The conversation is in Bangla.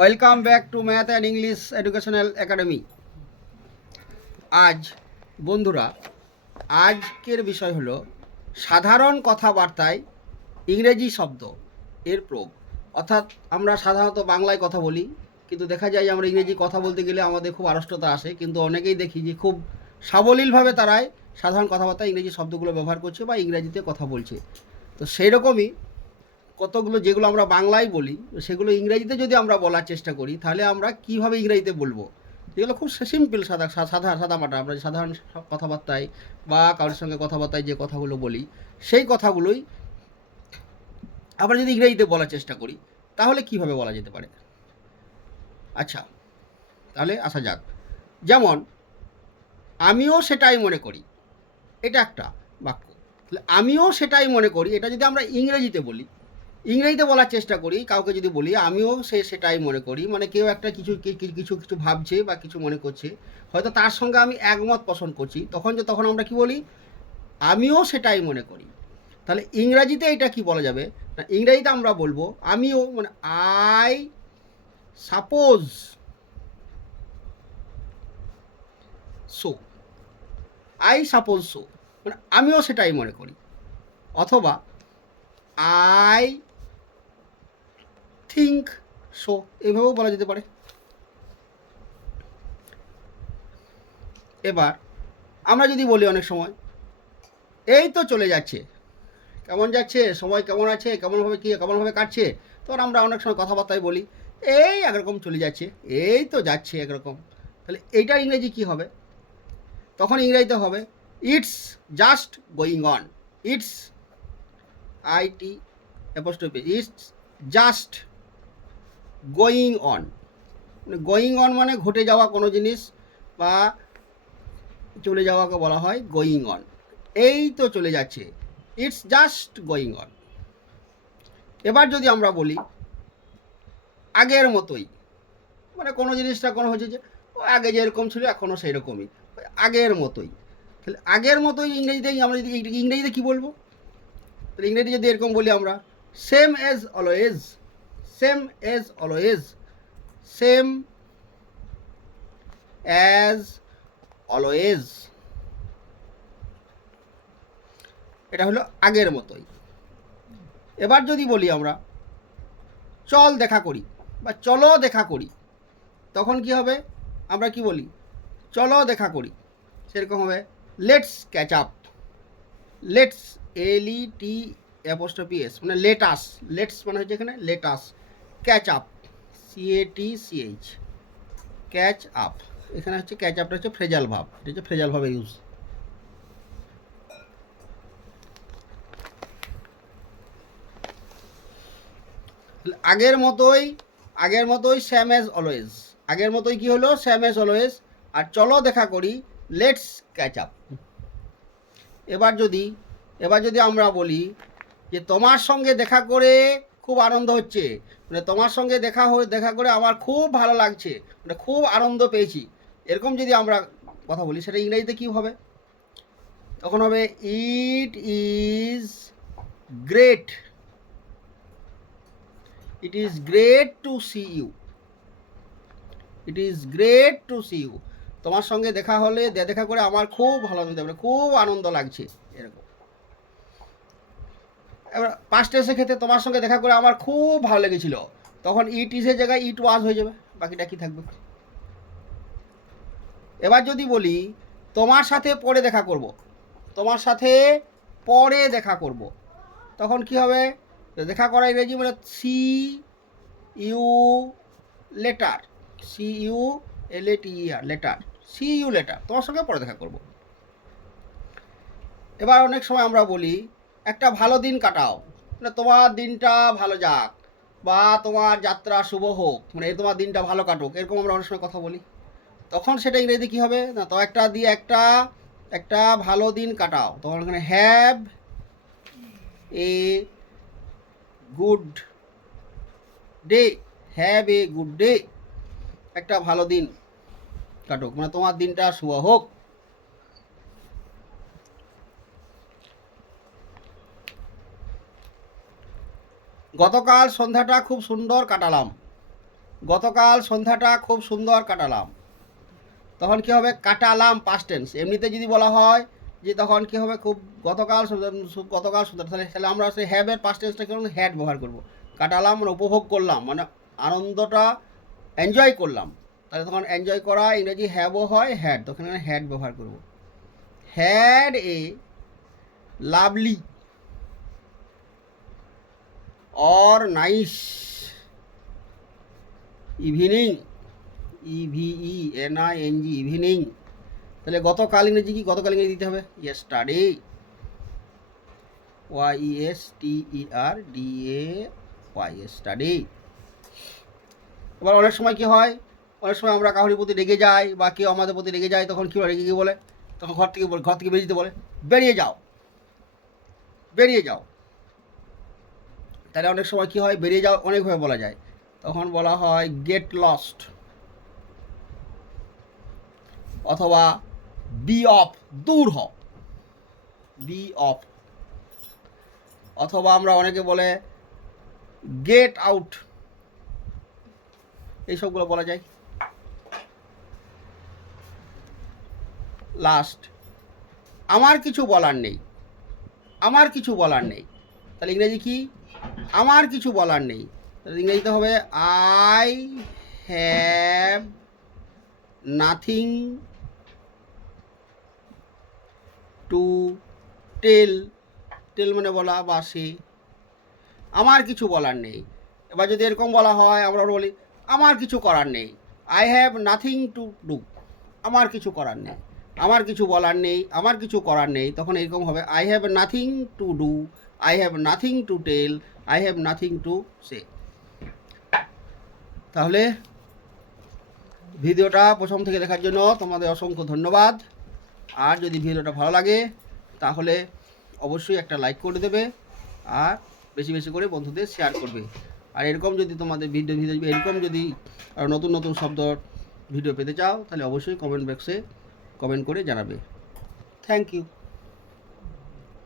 Welcome back to math and English educational academy. আজ বন্ধুরা, আজকের বিষয় হলো সাধারণ কথাবার্তায় ইংরেজি শব্দ এর প্রয়োগ। অর্থাৎ আমরা সাধারণত বাংলায় কথা বলি, কিন্তু দেখা যায় আমরা ইংরেজি কথা বলতে গেলে আমাদের খুব আড়ষ্টতা আসে। কিন্তু অনেকেই দেখি যে খুব সাবলীলভাবে তারাই সাধারণ কথাবার্তায় ইংরেজি শব্দগুলো ব্যবহার করছে বা ইংরেজিতে কথা বলছে। তো সেই রকমই কতগুলো যেগুলো আমরা বাংলায় বলি সেগুলো ইংরেজিতে যদি আমরা বলার চেষ্টা করি, তাহলে আমরা কিভাবে ইংরেজিতে বলবো, যেগুলো খুব সিম্পল সাদামাটা আমরা সাধারণ কথাবার্তায় বা কারোর সঙ্গে কথাবার্তায় যে কথাগুলো বলি, সেই কথাগুলোই আমরা যদি ইংরেজিতে বলার চেষ্টা করি তাহলে কিভাবে বলা যেতে পারে। আচ্ছা, তাহলে আসা যাক। যেমন আমিও সেটাই মনে করি, এটা একটা বাক্য। তাহলে আমিও সেটাই মনে করি, এটা যদি আমরা ইংরেজিতে বলি, ইংরেজিতে বলার চেষ্টা করি, কাউকে যদি বলি আমিও সেটাই মনে করি, মানে কেউ একটা কিছু কিছু কিছু ভাবছে বা কিছু মনে করছে, হয়তো তার সঙ্গে আমি একমত পোষণ করছি, তখন আমরা কি বলি, আমিও সেটাই মনে করি। তাহলে ইংরাজিতে এটা কি বলা যাবে না, ইংরেজিতে আমরা বলবো আমিও, মানে I suppose so, I suppose so, মানে আমিও সেটাই মনে করি। অথবা আই থিঙ্ক সো, এভাবেও বলা যেতে পারে। এবার আমরা যদি বলি অনেক সময় এই তো চলে যাচ্ছে, কেমন যাচ্ছে, সময় কেমন আছে, কেমনভাবে কাটছে, তখন আমরা অনেক সময় কথাবার্তায় বলি এই একরকম চলে যাচ্ছে, এই তো যাচ্ছে একরকম। তাহলে এইটার ইংরেজি কী হবে? তখন ইংরেজিতে হবে it's just going on. It's IT apostrophe, it's just going on. মানে গোয়িং অন মানে ঘটে যাওয়া কোনো জিনিস বা চলে যাওয়াকে বলা হয় গোয়িং অন। এই তো চলে যাচ্ছে, ইটস জাস্ট গোয়িং অন। এবার যদি আমরা বলি আগের মতোই, মানে কোনো জিনিসটা কোনো হচ্ছে যে আগে যেরকম ছিল এখনও সেই রকমই, আগের মতোই। তাহলে আগের মতোই ইংরেজিতেই আমরা যদি ইংরেজিতে কী বলবো, তাহলে ইংরেজি যদি এরকম বলি আমরা same as always, same as always, same as always, এটা হলো আগের মতোই। এবার যদি বলি আমরা চল দেখা করি বা চলো দেখা করি, তখন কি হবে, আমরা কি বলি, চলো দেখা করি, সেরকম হবে let's catch up. Let's, LET apostrophe S, মানে লেটাস, লেটস মানে হচ্ছে এখানে let us, catch up CATCH, catch up. এখানে হচ্ছে ক্যাচ আপটা হচ্ছে ফ্রেজাল ভাব, এটা হচ্ছে ফ্রেজাল ভাবে ইউজ। আগের মতোই, আগের মতোই স্যাম অ্যাজ অলওয়েজ, আগের মতোই কি হলো, স্যাম অ্যাজ অলওয়েজ। আর চলো দেখা করি লেটস ক্যাচ আপ। এবার যদি আমরা বলি যে তোমার সঙ্গে দেখা করে খুব আনন্দ হচ্ছে, মানে তোমার সঙ্গে দেখা করে আমার খুব ভালো লাগছে, মানে খুব আনন্দ পেয়েছি, এরকম যদি আমরা কথা বলি, সেটা ইংরেজিতে কী হবে, তখন হবে it is great, it is great to see you, it is great to see you. তোমার সঙ্গে দেখা করে আমার খুব ভালো লাগছে, মানে খুব আনন্দ লাগছে, এরকম। এবার পাস্ট টেন্সের ক্ষেত্রে তোমার সঙ্গে দেখা করে আমার খুব ভালো লেগেছিল, তখন ইট ইজের জায়গায় ইট ওয়াজ হয়ে যাবে, বাকিটা কি থাকবে। এবার যদি বলি তোমার সাথে পরে দেখা করব, তোমার সাথে পরে দেখা করব, তখন কি হবে, দেখা করা ইংরেজি মানে see you later, CULATER, later, see you later, তোমার সঙ্গে পরে দেখা করব। এবার অনেক সময় আমরা বলি একটা ভালো দিন কাটাও, মানে তোমার দিনটা ভালো যাক বা তোমার যাত্রা শুভ হোক, মানে তোমার দিনটা ভালো কাটুক, এরকম আমরা অনেক সময় কথা বলি। তখন সেটা ইংরেজিতে কী হবে না, তো একটা দিয়ে একটা ভালো দিন কাটাও, তখন এখানে have a good day, have a good day, একটা ভালো দিন কাটুক, মানে তোমার দিনটা শুভ হোক। গতকাল সন্ধ্যাটা খুব সুন্দর কাটালাম, গতকাল সন্ধ্যাটা খুব সুন্দর কাটালাম, তখন কী হবে? কাটালাম পাস্ট টেন্স। এমনিতে যদি বলা হয় যে তখন কী হবে? গতকাল সুন্দর, তাহলে আমরা সেই হ্যাভের পাস্ট টেন্সটা কি হ্যাড ব্যবহার করব। কাটালাম মানে উপভোগ করলাম, মানে আনন্দটা এনজয় করলাম, তাহলে তখন এনজয় করা ইংরেজি হ্যাভও হয়, হ্যাড, তখন এখানে হ্যাড ব্যবহার করব। Had a lovely or nice evening, EVENING, evening. তাহলে গতকাল ইংরেজি কি? গতকাল ইংরেজি দিতে হবে ইয়েস্টারডে, YESTERDAY, ইয়েস্টারডে। এবার অনেক সময় কি হয়? অনেক সময় আমরা কাউরির প্রতি রেগে যাই বা কেউ আমাদের প্রতি রেগে যায়, তখন কী রেগে গিয়ে বলে? তখন ঘর থেকে বেরিয়ে যেতে বলে, বেরিয়ে যাও, বেরিয়ে যাও। তাহলে অনেক সময় কী হয়? বেরিয়ে যাও অনেকভাবে বলা যায়, তখন বলা হয় গেট লস্ট, অথবা বি অফ, দূর হ, বি অফ। অথবা আমরা অনেকে বলে গেট আউট, এইসবগুলো বলা যায়। লাস্ট, আমার কিছু বলার নেই, আমার কিছু বলার নেই। তাহলে ইংরেজি কি? আমার কিছু বলার নেই। তাহলে ইংরেজিতে হবে I have nothing to tell, tell মানে বলা বা সে, আমার কিছু বলার নেই। এবার যদি এরকম বলা হয়, আমরা বলি আমার কিছু করার নেই, I have nothing to do, আমার কিছু করার নেই, আমার কিছু বলার নেই, আমার কিছু করার নেই, তখন এরকম হবে I have nothing to do, I have nothing to tell, I have nothing to say. তাহলে ভিডিওটা প্রথম থেকে দেখার জন্য তোমাদের অসংখ্য ধন্যবাদ। আর যদি ভিডিওটা ভালো লাগে তাহলে অবশ্যই একটা লাইক করে দেবে, আর বেশি বেশি করে বন্ধুদের শেয়ার করবে। আর এরকম যদি তোমাদের ভিডিও এরকম যদি নতুন নতুন শব্দ ভিডিও পেতে চাও, তাহলে অবশ্যই কমেন্ট বক্সে কমেন্ট করে জানাবে। Thank you.